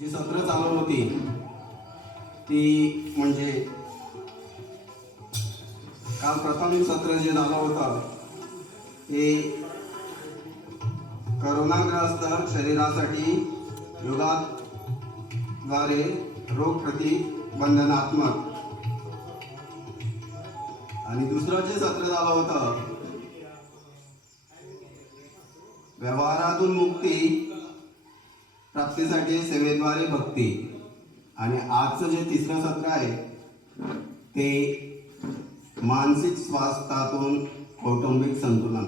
जी सत्र चालू होती ती म्हणजे काल प्रथम सत्र जे झालं होतं ते करोनाग्रस्त शरीरासाठी योगाद्वारे रोग प्रतिबंधनात्मक आणि दुसरं जे सत्र झालं होतं व्यवहारातून मुक्ती प्राप्तीसाठी सेवेद्वारे भक्ती आणि आजचं जे तिसरं सत्र आहे ते मानसिक स्वास्थ्यातून कौटुंबिक संतुलन.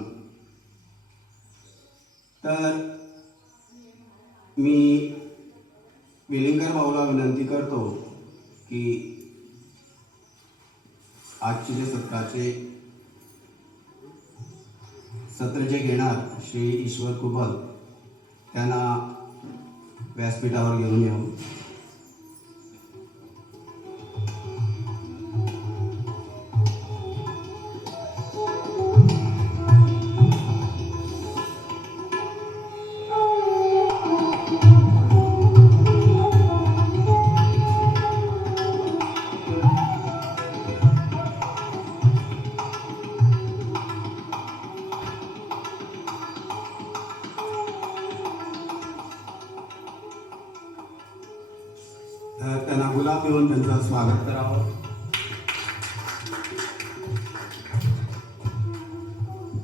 तर मी वेलिंगकर भाऊला विनंती करतो की आजचे जे सत्र जे घेणार श्री ईश्वर कुबल त्यांना व्यासपीठावर घेऊन येऊ. त्यांना गुलाब देऊन त्यांचं स्वागत करावं.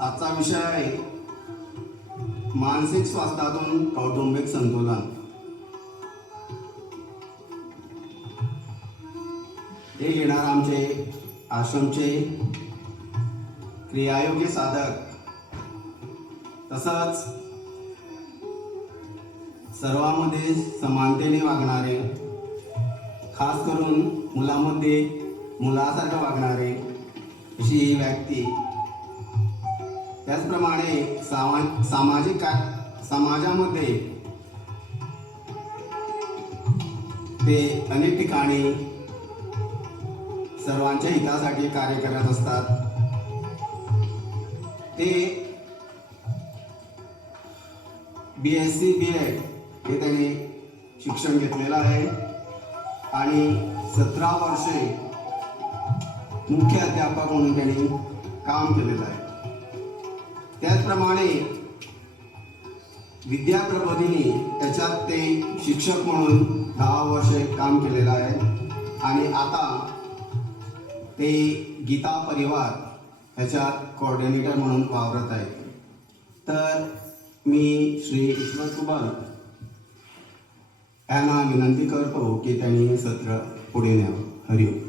आजचा विषय आहे मानसिक स्वास्थ्यातून कौटुंबिक संतुलन. हे घेणार आमचे आश्रमचे क्रियायोगी साधक तसंच सर्वांमध्ये समानतेने वागणारे, खास करून मुलामध्ये मुलासारखं वागणारे अशी ही व्यक्ती. त्याचप्रमाणे समाजामध्ये ते अनेक ठिकाणी सर्वांच्या हितासाठी कार्य करत असतात. ते BSc BEd हे त्यांनी शिक्षण घेतलेलं आहे आणि 17 वर्षे मुख्य अध्यापक म्हणून त्यांनी काम केलेलं आहे. त्याचप्रमाणे विद्या प्रबोधिनी त्याच्यात ते शिक्षक म्हणून 10 वर्षे काम केलेलं आहे आणि आता ते गीता परिवार ह्याच्यात कोऑर्डिनेटर म्हणून वावरत आहे. तर मी श्री ईश्वर कुबल यांना विनंती करतो की त्यांनी सत्र पुढे न्यावं. हरिओम.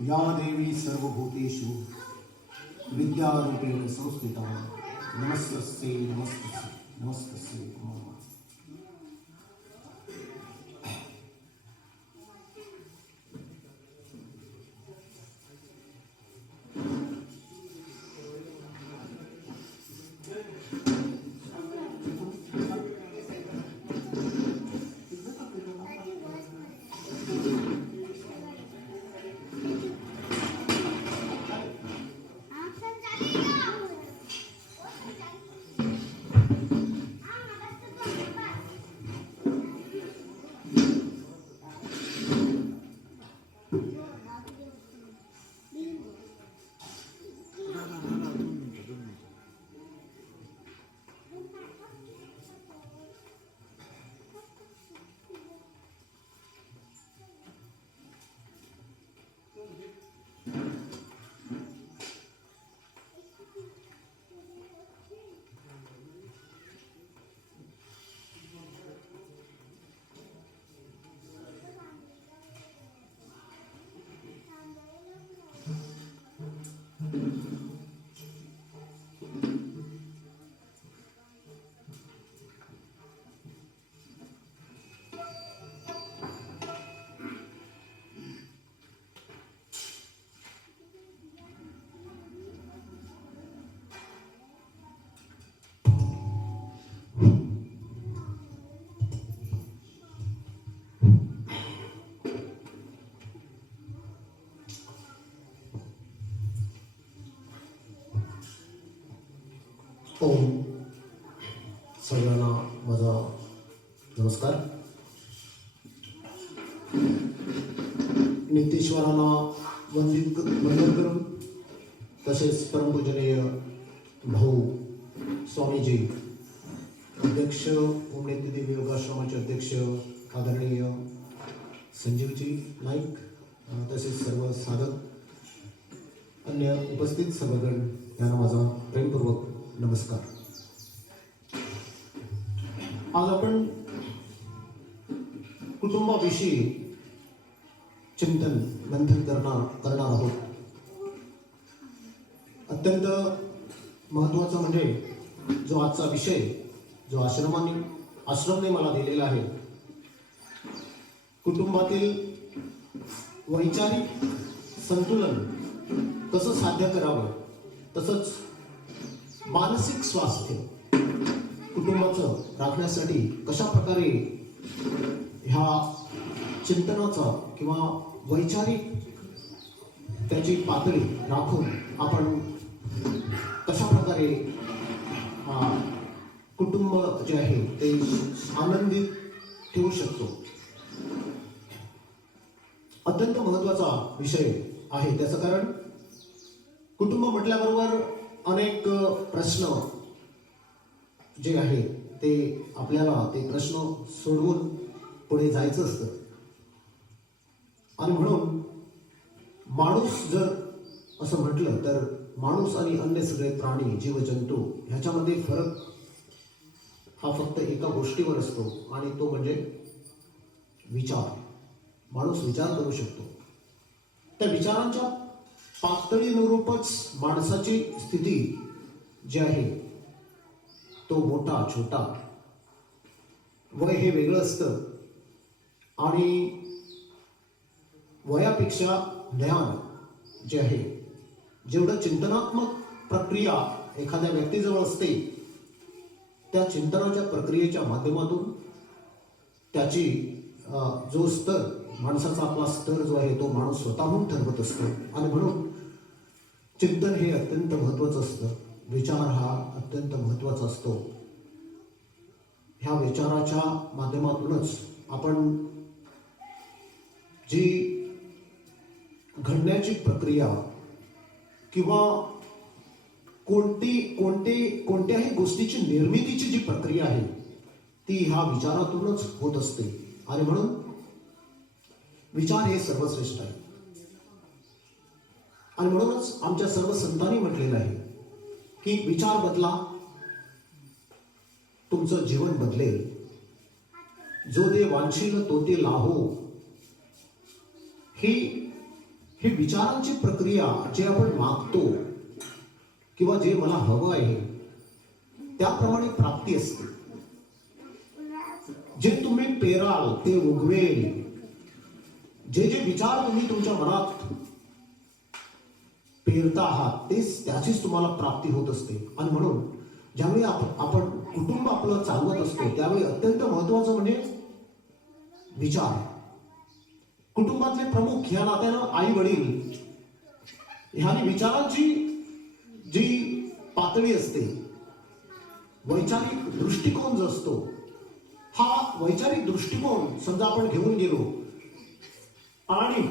या देवी सर्वभूतेषु विद्यारूपेण संस्थिता नमस्तस्यै नमस्तस्यै नमस्तस्यै नमो नमः. ओम सगळ्यांना माझा नमस्कार. नित्यश्वरांना वंदन करून तसेच परमपूजनीय भाऊ स्वामीजी अध्यक्ष ओम नित्यदेवी योगाश्रमाचे अध्यक्ष आदरणीय संजीवजी नाईक तसेच सर्व साधक अन्य उपस्थित सर्वगण यांना माझा प्रेमपूर्वक नमस्कार. आज आपण कुटुंबाविषयी चिंतन मंथन करणार आहोत. अत्यंत महत्त्वाचा म्हणजे जो आजचा विषय जो आश्रमने मला दिलेला आहे, कुटुंबातील वैचारिक संतुलन कसं साध्य करावं, तसंच मानसिक स्वास्थ्य कुटुंबाचं राखण्यासाठी कशा प्रकारे ह्या चिंतनाचा किंवा वैचारिक त्याची पातळी राखून आपण कशा प्रकारे कुटुंब जे आहे ते आनंदित ठेवू शकतो. अत्यंत महत्त्वाचा विषय आहे. त्याचं कारण कुटुंब म्हटल्याबरोबर अनेक प्रश्न जे आहे ते आपल्याला ते प्रश्न सोडवून पुढे जायचं असतं. आणि म्हणून माणूस जर असं म्हटलं तर माणूस आणि अन्य सगळे प्राणी जीवजंतू ह्याच्यामध्ये फरक हा फक्त एका गोष्टीवर असतो आणि तो म्हणजे विचार. माणूस विचार करू शकतो. त्या विचारांच्या पातळीनुरूपच माणसाची स्थिती जी आहे तो मोठा छोटा वय हे वेगळं असतं आणि वयापेक्षा ज्ञान जे आहे, जेवढं चिंतनात्मक प्रक्रिया एखाद्या व्यक्तीजवळ असते त्या चिंतनाच्या प्रक्रियेच्या माध्यमातून त्याची जो स्तर माणसाचा आपला स्तर जो आहे तो माणूस स्वतःहून ठरवत असतो. आणि म्हणून चिंतन हे अत्यंत महत्त्वाचं असतं. विचार हा अत्यंत महत्त्वाचा असतो. ह्या विचाराच्या माध्यमातूनच आपण जी घडण्याची प्रक्रिया किंवा कोणत्याही गोष्टीची निर्मितीची जी प्रक्रिया आहे ती ह्या विचारातूनच होत असते. आणि म्हणून विचार हे सर्वश्रेष्ठ आहे. आणि म्हणूनच आमच्या सर्व संतांनी म्हटलेलं आहे की विचार बदला, तुमचं जीवन बदलेल. जो दे वांछील तो ते लाहो. ही विचारांची प्रक्रिया, जे आपण मागतो किंवा जे मला हवं आहे त्याप्रमाणे प्राप्ती असते. जे तुम्ही पेराल ते उगवेल. जे विचार तुम्ही तुमच्या मनात पेरता आहात तेच त्याचीच तुम्हाला प्राप्ती होत असते. आणि म्हणून ज्यावेळी आपण कुटुंब आपलं चालवत असतो त्यावेळी अत्यंत महत्त्वाचं म्हणजे विचार. कुटुंबातले प्रमुख ह्या नात्यानं आई वडील ह्यानी विचारांची जी पातळी असते, वैचारिक दृष्टिकोन जो असतो, हा वैचारिक दृष्टिकोन समजा आपण घेऊन गेलो आणि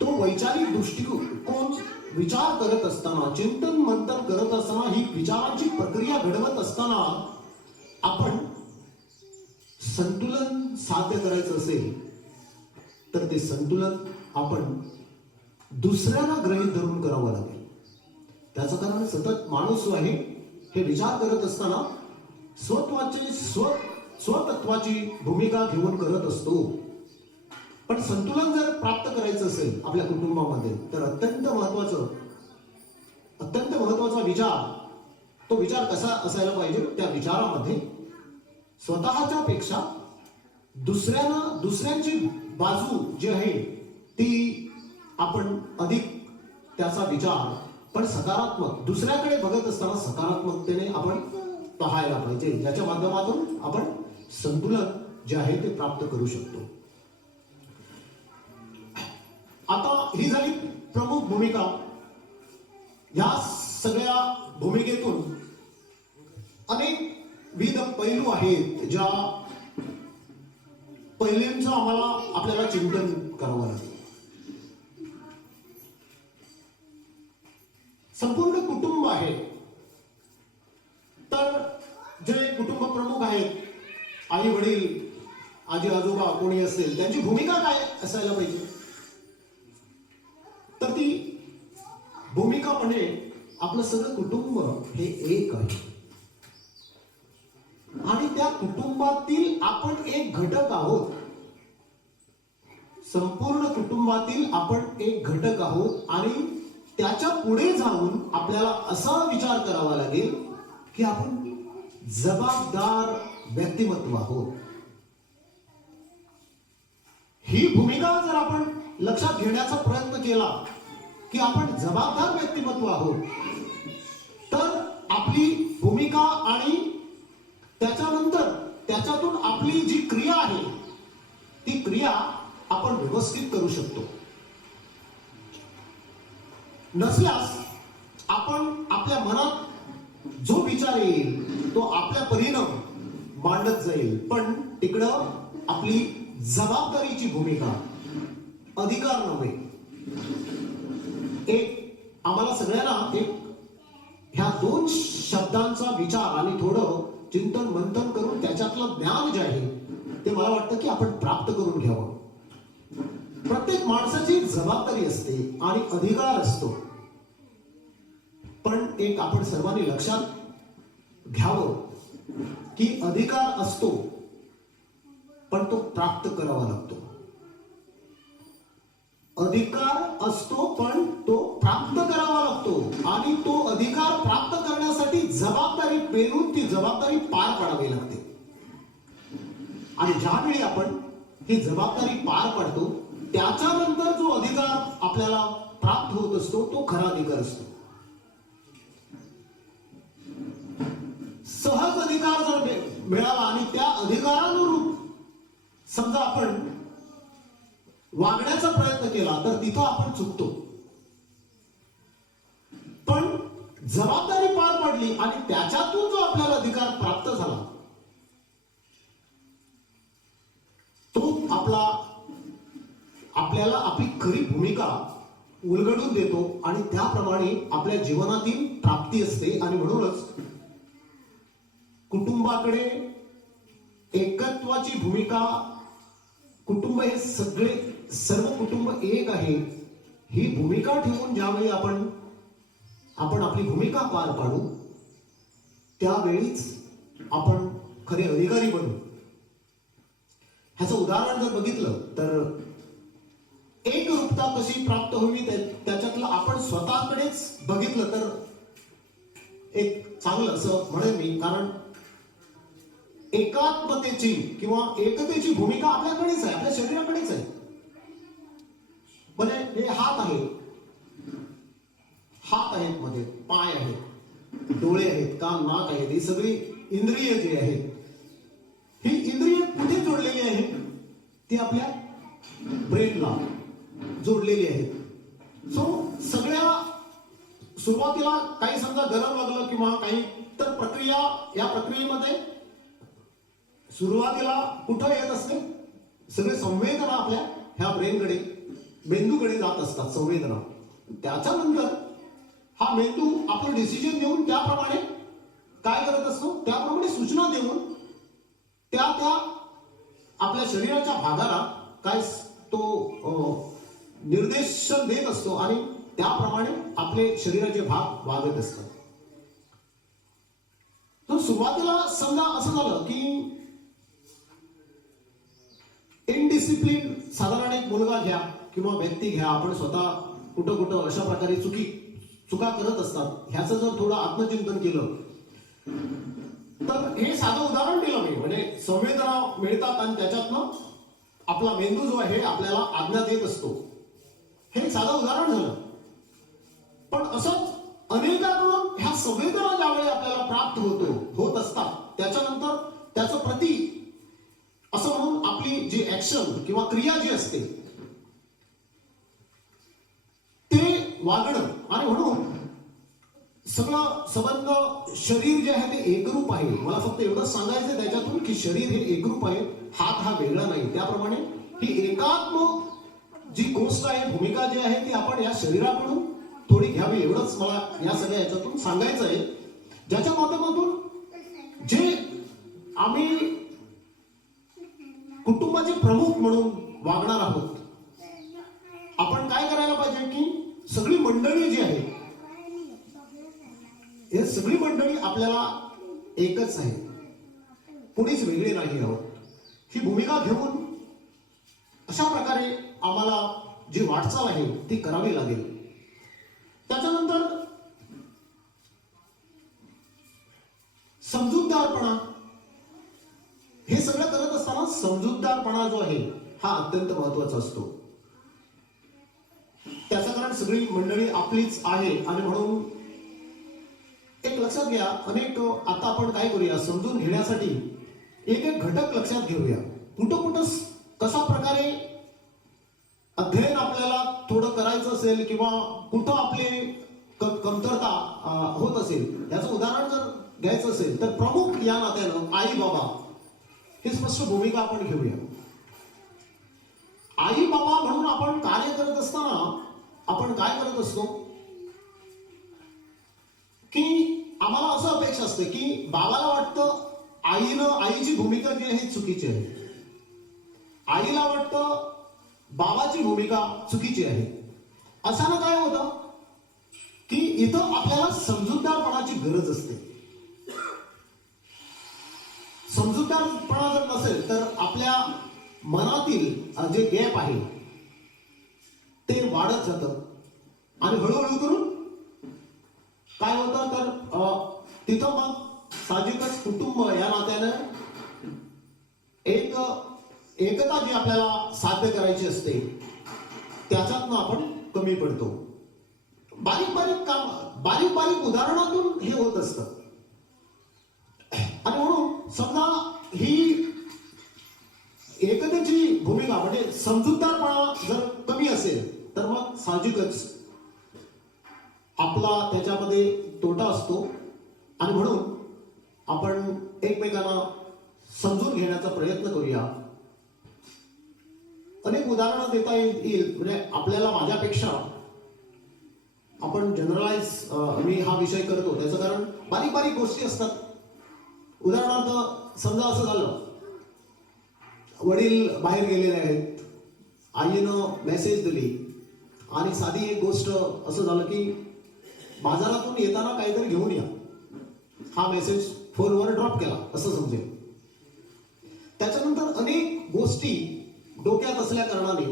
तो वैचारिक दृष्टिकोन विचार करत असताना, चिंतन मंथन करत असताना, ही विचारांची प्रक्रिया घडवत असताना आपण संतुलन साध्य करायचं असेल तर ते संतुलन आपण दुसऱ्याला गृहीत धरून करावं लागेल. त्याचं कारण सतत माणूस जो आहे हे विचार करत असताना स्वतत्वाची भूमिका घेऊन करत असतो. पण संतुलन जर प्राप्त करायचं असेल आपल्या कुटुंबामध्ये तर अत्यंत महत्वाचा विचार, तो विचार कसा असायला पाहिजे, त्या विचारामध्ये स्वतःच्या पेक्षा दुसऱ्यांची बाजू जी आहे ती आपण अधिक त्याचा विचार पण सकारात्मक, दुसऱ्याकडे बघत असताना सकारात्मकतेने आपण पाहायला पाहिजे. याच्या माध्यमातून आपण संतुलन जे आहे ते प्राप्त करू शकतो. आता ही झाली प्रमुख भूमिका. या सगळ्या भूमिकेतून अनेक विविध पैलू आहेत ज्या पैलूंचं आपल्याला चिंतन करावं लागेल. संपूर्ण कुटुंब आहे, तर जे कुटुंब प्रमुख आहेत, आई वडील, आजी आजोबा कोणी असेल, त्यांची भूमिका काय असायला पाहिजे. तर ती भूमिका म्हणजे आपलं सगळं कुटुंब हे एक आहे आणि त्या कुटुंबातील आपण एक घटक आहोत. संपूर्ण कुटुंबातील आपण एक घटक आहोत आणि त्याच्या पुढे जाऊन आपल्याला असा विचार करावा लागेल की आपण जबाबदार व्यक्तिमत्व आहोत. ही भूमिका जर आपण लक्षात घेण्याचा प्रयत्न केला की आपण जबाबदार व्यक्तिमत्व आहोत, तर आपली भूमिका आणि त्याच्यानंतर त्याच्यातून आपली जी क्रिया आहे ती क्रिया आपण व्यवस्थित करू शकतो. नसल्यास आपण आपल्या मनात जो विचार येईल तो आपल्या परीनं मांडत जाईल, पण तिकडं आपली जबाबदारीची भूमिका, अधिकार नव्हे. एक आम्हाला सगळ्यांना एक ह्या दोन शब्दांचा विचार आणि थोडं चिंतन मंथन करून त्याच्यातलं ज्ञान जे आहे ते मला वाटतं की आपण प्राप्त करून घ्यावं. प्रत्येक माणसाची जबाबदारी असते आणि अधिकार असतो, पण एक आपण सर्वांनी लक्षात घ्यावं की अधिकार असतो पण तो प्राप्त करावा लागतो. अधिकार असतो पण तो प्राप्त करावा लागतो आणि तो अधिकार प्राप्त करण्यासाठी जबाबदारी पेलून ती जबाबदारी पार पाडावी लागते. आणि ज्यावेळी आपण ही जबाबदारी पार पाडतो त्याच्यानंतर जो अधिकार आपल्याला प्राप्त होत असतो तो खरा अधिकार असतो. सहज अधिकार जर मिळाला आणि त्या अधिकारानुरूप समजा आपण वागण्याचा प्रयत्न केला तर तिथं आपण चुकतो. पण जबाबदारी पार पडली आणि त्याच्यातून जो आपल्याला अधिकार प्राप्त झाला तो आपल्याला आपली खरी भूमिका उलगडून देतो आणि त्याप्रमाणे आपल्या जीवनातील प्राप्ती असते. आणि म्हणूनच कुटुंबाकडे एकत्वाची भूमिका, कुटुंब हे सर्व कुटुंब एक आहे ही भूमिका ठेवून ज्यावेळी आपण आपली भूमिका पार पाडू त्यावेळीच आपण खरे अधिकारी बनू. ह्याचं उदाहरण जर बघितलं तर एकरूपता कशी प्राप्त व्हावी त्याच्यातलं आपण स्वतःकडेच बघितलं तर एक चांगलं असं म्हणेन मी. कारण एकात्मतेची किंवा एकतेची भूमिका आपल्याकडेच आहे, आपल्या शरीराकडेच आहे. म्हणजे हे हात आहेत, मध्ये पाय आहेत, डोळे आहेत, कान, नाक आहेत, ही सगळी इंद्रिय जी आहेत ही इंद्रिय कुठे जोडलेली आहे? ती आपल्या ब्रेनला जोडलेली आहेत. सो सगळ्या सुरुवातीला काही समजा गरम लागलं किंवा काही तर या प्रक्रियेमध्ये सुरुवातीला कुठं येत असते? सगळे संवेदना आपल्या ह्या ब्रेनकडे, मेंदूकडे जात असतात संवेदना. त्याच्यानंतर हा मेंदू आपलं डिसिजन देऊन त्याप्रमाणे काय करत असतो? त्याप्रमाणे सूचना देऊन त्या आपल्या शरीराच्या भागाला काय तो निर्देशन देत असतो आणि त्याप्रमाणे आपले शरीराचे भाग वागत असतात. तर सुरुवातीला समजा असं झालं की इनडिसिप्लिन साधारण एक मुलगा घ्या किंवा व्यक्ती घ्या, आपण स्वतः कुठं अशा प्रकारे चुका करत असतात. ह्याचं जर थोडं आत्मचिंतन केलं तर हे साधं उदाहरण दिलं मी. म्हणजे संवेदना मिळतात आणि त्याच्यातनं आपला मेंदू जो आहे आपल्याला आज्ञा देत असतो. हे साधं उदाहरण झालं. पण असंच अनेकांकडून ह्या संवेदना ज्यावेळी आपल्याला प्राप्त होत असतात त्याच्यानंतर त्याचं प्रति असं म्हणून आपली जी ऍक्शन किंवा क्रिया जी असते ते वागणं. आणि म्हणून सगळं संबंध शरीर जे आहे ते एकरूप आहे. मला फक्त एवढंच सांगायचं त्याच्यातून की शरीर हे एकरूप आहे, हात हा वेगळा नाही. त्याप्रमाणे ही एकात्म जी गोष्ट आहे, भूमिका जी आहे ती आपण या शरीराकडून थोडी घ्यावी, एवढंच मला या सगळ्या याच्यातून सांगायचं आहे. ज्याच्या माध्यमातून जे आम्ही कुटुंबाचे प्रमुख म्हणून वागणार आहोत, आपण काय करायला पाहिजे की सगळी मंडळी जी आहे, हे सगळी मंडळी आपल्याला एकच आहे, कुणीच वेगळे नाही आहोत. ही भूमिका घेऊन अशा प्रकारे आम्हाला जी वाटचाल आहे ती करावी लागेल. त्याच्यानंतर समजूतदारपणा, हे सगळं करत असताना समजूतदारपणा जो आहे हा अत्यंत महत्वाचा असतो. त्याचं कारण सगळी मंडळी आपलीच आहे आणि म्हणून एक लक्षात घ्या, आता आपण काय करूया, समजून घेण्यासाठी एक एक घटक लक्षात घेऊया. कुठं कुठं कशा प्रकारे अध्ययन आपल्याला थोडं करायचं असेल किंवा कुठं आपले कमतरता होत असेल, याचं उदाहरण जर घ्यायचं असेल तर प्रमुख या नात्यानं आई बाबा ही स्पष्ट भूमिका आपण घेऊया. आई बाबा म्हणून आपण कार्य करत असताना आपण काय करत असतो की आम्हाला असं अपेक्षा असते की बाबाला वाटतं आईची भूमिका जी आहे चुकीची आहे, आईला वाटतं बाबाची भूमिका चुकीची आहे. अशानं काय होतं की इथं आपल्याला समजूतदारपणाची गरज असते. समजूतदारपणा जर नसेल तर आपल्या मनातील जे गॅप आहे ते वाढत जातं आणि हळूहळू करून काय होतं तर तिथं मग साहजिकच कुटुंब या नात्यानं एकता जी आपल्याला साध्य करायची असते त्याच्यातनं आपण कमी पडतो. बारीक बारीक उदाहरणातून हे होत असतं. आणि म्हणून समजा ही एकतेची भूमिका म्हणजे समजूतदारपणा जर कमी असेल तर मग साहजिकच आपला त्याच्यामध्ये तोटा असतो आणि म्हणून आपण एकमेकांना समजून घेण्याचा प्रयत्न करूया. अनेक उदाहरणं देता येईल, म्हणजे आपल्याला माझ्यापेक्षा आपण जनरलाइज मी हा विषय करतो त्याचं कारण बारीक बारीक गोष्टी असतात. उदाहरणार्थ समजा असं झालं, वडील बाहेर गेलेले आहेत, आईनं मेसेज दिली आणि साधी एक गोष्ट असं झालं की बाजारातून येताना काहीतरी घेऊन या, हा मेसेज फोनवर ड्रॉप केला असं समजेल. त्याच्यानंतर अनेक गोष्टी डोक्यात असल्या कारणाने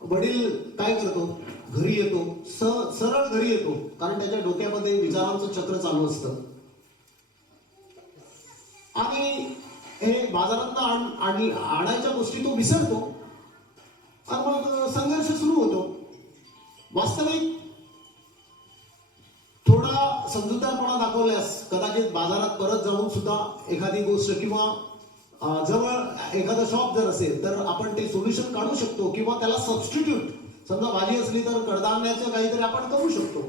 वडील काय करतो, घरी येतो, सरळ घरी येतो, कारण त्याच्या डोक्यामध्ये विचारांचं चक्र चालू असतं आणि हे बाजारातनं आणायच्या गोष्टी तो विसरतो आणि मग संघर्ष सुरू होतो. वास्तविक थोडा समजूतदारपणा दाखवल्यास कदाचित बाजारात परत जाऊन सुद्धा एखादी गोष्ट किंवा जवळ एखादं शॉप जर असेल तर आपण ते सोल्युशन काढू शकतो किंवा त्याला सबस्टिट्यूट, समजा भाजी असली तर कडधान्याचं काहीतरी आपण करू शकतो.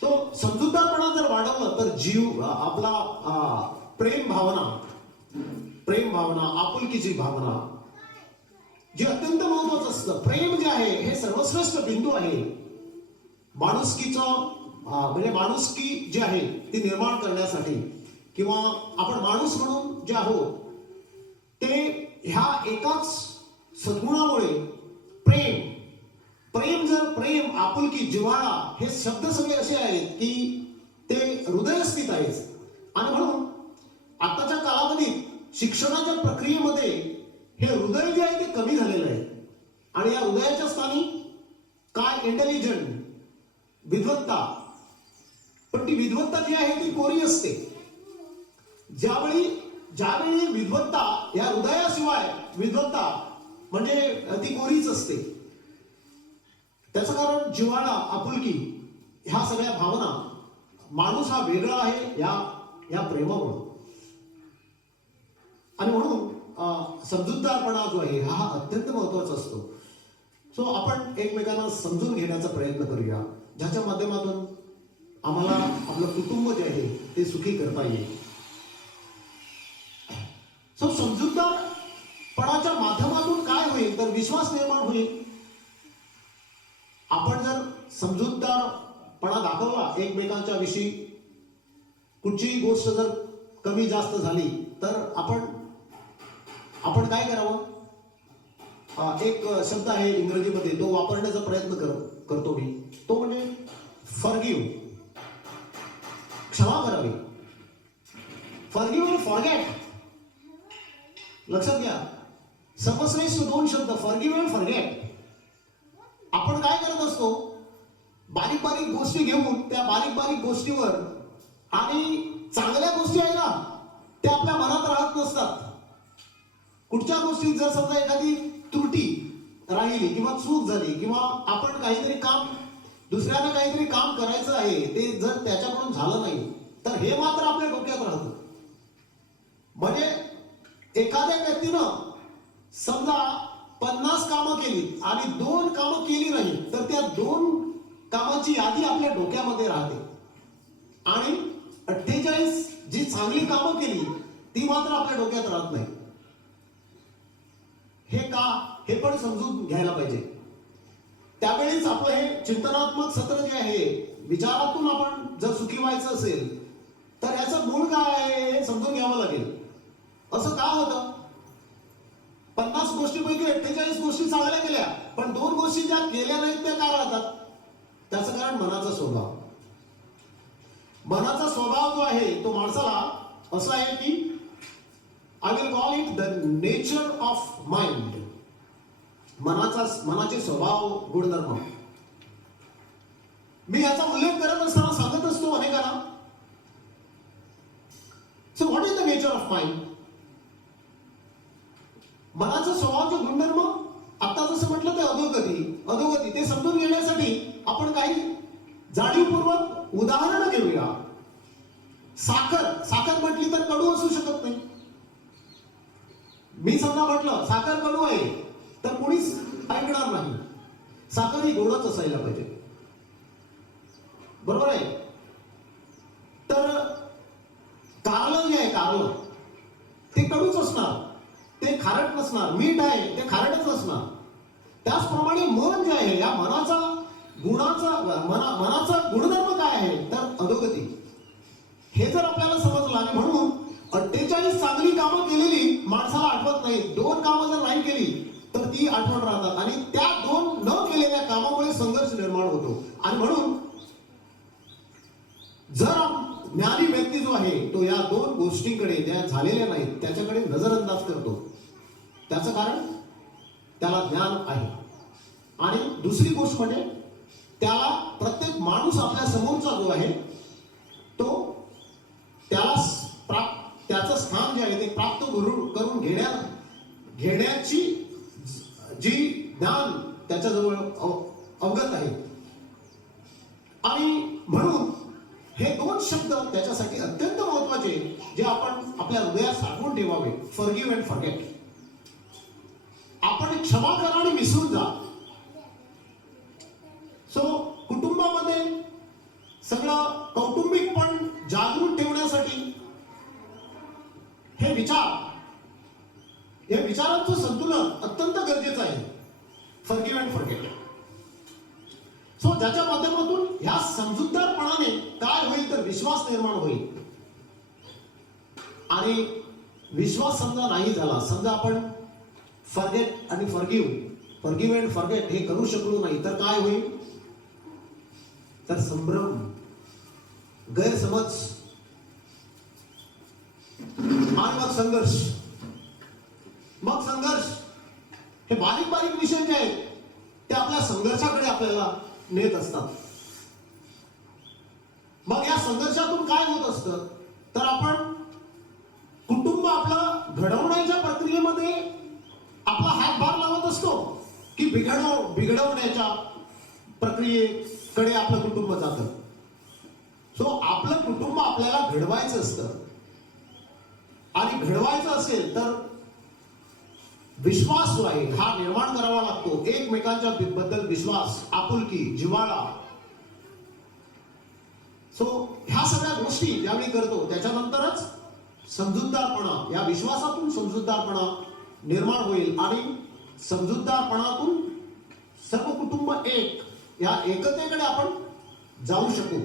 सो समजूतदारपणा जर वाढवलं तर जीव आपला प्रेम भावना, आपुलकीची भावना जे अत्यंत महत्वाचं असतं. प्रेम जे आहे हे सर्वश्रेष्ठ बिंदू आहे माणुसकीचं, म्हणजे माणुसकी जी आहे ती निर्माण करण्यासाठी किंवा आपण माणूस म्हणून जे आहोत ते ह्या एकाच सद्गुणामुळे प्रेम, आपुलकी, जिव्हाळा हे शब्द सगळे असे आहेत की ते हृदयस्थित आहेत. आणि म्हणून आताच्या कालावधीत शिक्षणाच्या प्रक्रियेमध्ये हे हृदय जे आहे ते कमी झालेलं आहे आणि या हृदयाच्या स्थानी काय इंटेलिजंट, विद्वत्ता, पण ती विद्वत्ता जी आहे ती कोरी असते. ज्यावेळी विद्वत्ता या हृदयाशिवाय विद्वत्ता म्हणजे ती कोरीच असते. त्याचं कारण जिव्हाळा, आपुलकी ह्या सगळ्या भावना, माणूस हा वेगळा आहे या प्रेमामुळे. आणि म्हणून समजूतदारपणा जो आहे हा अत्यंत महत्वाचा असतो. सो आपण एकमेकांना समजून घेण्याचा प्रयत्न करूया, ज्याच्या माध्यमातून आम्हाला आपलं कुटुंब जे आहे ते सुखी करता येईल. सो समजूतदारपणाच्या माध्यमातून काय होईल तर विश्वास निर्माण होईल. आपण जर समजूतदारपणा दाखवला एकमेकांच्या विषयी, कुठचीही गोष्ट जर कमी जास्त झाली तर आपण काय करावं. एक शब्द आहे इंग्रजीमध्ये, तो वापरण्याचा प्रयत्न करतो मी. तो म्हणजे फॉरगिव्ह, क्षमा करावी. फॉरगिव्ह आणि फॉरगेट, लक्षात घ्या. सर्वश्रेष्ठ दोन शब्द, फॉरगिव्ह आणि फॉरगेट. आपण काय करत असतो, बारीक बारीक गोष्टी घेऊन त्या बारीक बारीक गोष्टीवर, आणि चांगल्या गोष्टी आहे ना त्या आपल्या मनात राहत नसतात. कुठच्या गोष्टीत जर समजा एखादी त्रुटी राहिली किंवा चूक झाली किंवा आपण काहीतरी काम, दुसऱ्याला काहीतरी काम करायचं आहे, ते जर त्याच्याकडून झालं नाही तर हे मात्र आपल्या डोक्यात राहतं. म्हणजे एखाद्या व्यक्तीनं समजा 50 कामं केली आणि 2 कामं केली नाही तर त्या 2 कामाची यादी आपल्या डोक्यामध्ये राहते, आणि 48 जी चांगली कामं केली ती मात्र आपल्या डोक्यात राहत नाही. हे का, हे पण समजून घ्यायला पाहिजे. त्यावेळीच आपलं हे चिंतनात्मक सत्र जे आहे, विचारातून आपण जर सुखी व्हायचं असेल तर याचं मूळ काय आहे हे समजून घ्यावं लागेल. असं का होतं, 50 गोष्टीपैकी 48 गोष्टी चांगल्या केल्या पण 2 गोष्टी ज्या केल्या नाहीत त्या का राहतात. त्याचं कारण मनाचा स्वभाव. मनाचा स्वभाव जो आहे तो माणसाला असा आहे की I will call it the nature of mind. मनाचे स्वभाव गुणधर्म. मी याचा उल्लेख करत असताना सांगत असतो अनेकांना, so what is the nature of mind. मनाचा स्वभावाचे गुणधर्म, आता जसं म्हटलं ते अधोगती ते समजून घेण्यासाठी आपण काही जाणीवपूर्वक उदाहरणं घेऊया. साखर म्हटली तर कडू असू शकत नाही. मी समजा म्हटलं साखर कडू आहे तर कोणीच ऐकणार नाही. साखर ही गोडच असायला पाहिजे, बरोबर आहे. तर कारलं जे आहे, कारलं ते कडूच असणार, ते खारट नसणार. मीठ आहे ते खारटच असणार. त्याचप्रमाणे मन जे आहे, या मनाचा गुणधर्म काय आहे तर अधोगती. हे जर आपल्याला समजलं, आणि म्हणून 48 चांगली कामं केलेली माणसाला आठवत नाही. 2 कामं जर नाही केली तर ती आठवण राहतात, आणि त्या 2 न केलेल्या कामामुळे संघर्ष निर्माण होतो. आणि म्हणून जर ज्ञानी व्यक्ती जो आहे तो या 2 गोष्टींकडे ज्या झालेल्या नाहीत त्याच्याकडे नजरअंदाज करतो. त्याचं कारण त्याला ज्ञान आहे. आणि दुसरी गोष्ट म्हणजे त्याला प्रत्येक माणूस आपल्या समोरचा जो आहे तो त्याचं स्थान जे आहे ते प्राप्त करून घेण्याची जी ज्ञान त्याच्याजवळ अवगत आहे. आणि म्हणून हे 2 शब्द त्याच्यासाठी अत्यंत महत्वाचे, जे आपण आपल्या हृदयात साठवून ठेवावे. Forgive and forget. आपण क्षमा करा आणि विसरून जा. सो कुटुंबामध्ये सगळं कौटुंबिकपण जागृत ठेवण्यासाठी हे विचारांचं संतुलन अत्यंत गरजेचं आहे. Forgive and forget. सो ज्याच्या माध्यमातून ह्या समजूतदारपणाने काय होईल तर विश्वास निर्माण होईल. आणि विश्वास समजा नाही झाला, समजा आपण फॉरगेट आणि फॉरगिव्ह अँड फॉरगेट हे करू शकलो नाही तर काय होईल तर संभ्रम, गैरसमज आणि मग संघर्ष. हे बारीक बारीक विषय जे आहेत ते आपल्या संघर्षाकडे आपल्याला नेत असतात. मग या संघर्षातून काय होत असतं तर आपण कुटुंब आपलं घडवण्याच्या प्रक्रियेमध्ये आपला हातभार लावत असतो की बिघडवण्याच्या प्रक्रियेकडे आपलं कुटुंब जातं. सो आपलं कुटुंब आपल्याला घडवायचं असतं, आणि घडवायचं असेल तर विश्वास जो आहे हा निर्माण करावा लागतो. एकमेकांच्या बद्दल विश्वास, आपुलकी, जिव्हाळा. सो ह्या सगळ्या गोष्टी ज्यावेळी करतो त्याच्यानंतरच समजूतदारपणा, या विश्वासातून समजूतदारपणा निर्माण होईल आणि समजूतदारपणातून सर्व कुटुंब एक, या एकतेकडे आपण जाऊ शकू.